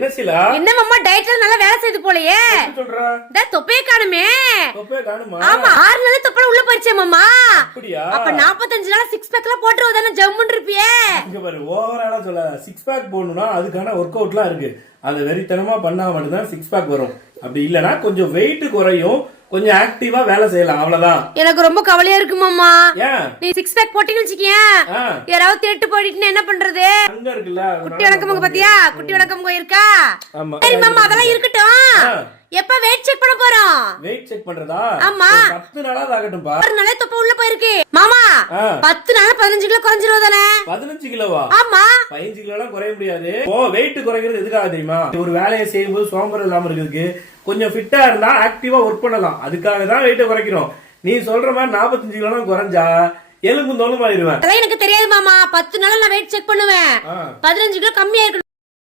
என்ன சிலா? என்ன மாமா டயட்ல நல்லா வேலை செய்து போலயே. என்ன சொல்ற? தொப்பையே காணுமே. தொப்பையே காணுமா? ஆமா 6 நாள் தொப்பை உள்ள போயிடுச்சே மாமா. அப்படியா? அப்ப 45 நாள் 6 பேக்ல போட்டுறதானே ஜம்முன்னு இருப்பியே. இங்க பாரு ஓவராலா சொல்ல 6 பேக் போடணும்னா அதுக்கான ஒர்க் அவுட்லாம் இருக்கு. அது வெறித்தனமா பண்ணா மட்டும் தான் 6 பேக் வரும். அப்படி இல்லனா கொஞ்சம் வெயிட் குறையும், கொஞ்சம் ஆக்டிவா வேலை செய்யலாம், அவ்வளவுதான். எனக்கு ரொம்ப கவலையா இருக்கு மாமா. ஏன்? நீ 6 பேக் போட்டீங்கன்னு வச்சுக்கியேன், யாராவது தேட்டு போயிட்டுனா என்ன பண்றது? அங்க இருக்குல்ல குட்டி வணக்கம் பாத்தியா? குட்டி வணக்கம் இருக்கா? ஆமா. சரி மாமா அதெல்லாம் இருக்கட்டும். எப்ப வெயிட் செக் பண்ண போறோம்? வெயிட் செக் பண்றதா? ஆமா 10 நாளா ஆகட்டும்பா. 6 நாளே தொப்பை உள்ள போயிருக்கு மாமா. 10 நாள் 15 கிலோ குறைஞ்சிரும் தானே? 15 கிலோவா? ஆமா 15 கிலோலாம் குறைய முடியாது. வெயிட் குறைக்கிறது எதுக்காக தெரியுமா? ஒரு வேலையை செய்யும்போது சோம்பரம் இல்லாம இருக்கிறதுக்கு, கொஞ்சம் ஃபிட்டா இருந்தா ஆக்டிவா ஒர்க் பண்ணலாம். அதுக்காக தான் வெயிட்ட குறைக்கிறோம். நீ சொல்ற மாதிரி 45 கிலோலாம் குறைஞ்சா எலும்பு தோலும் ஆயிருவேன். அதெல்லாம் எனக்கு தெரியாது மாமா. 10 நாள் நான் வெயிட் செக் பண்ணுவேன். 15 கிலோ கம்மியா இருக்கு.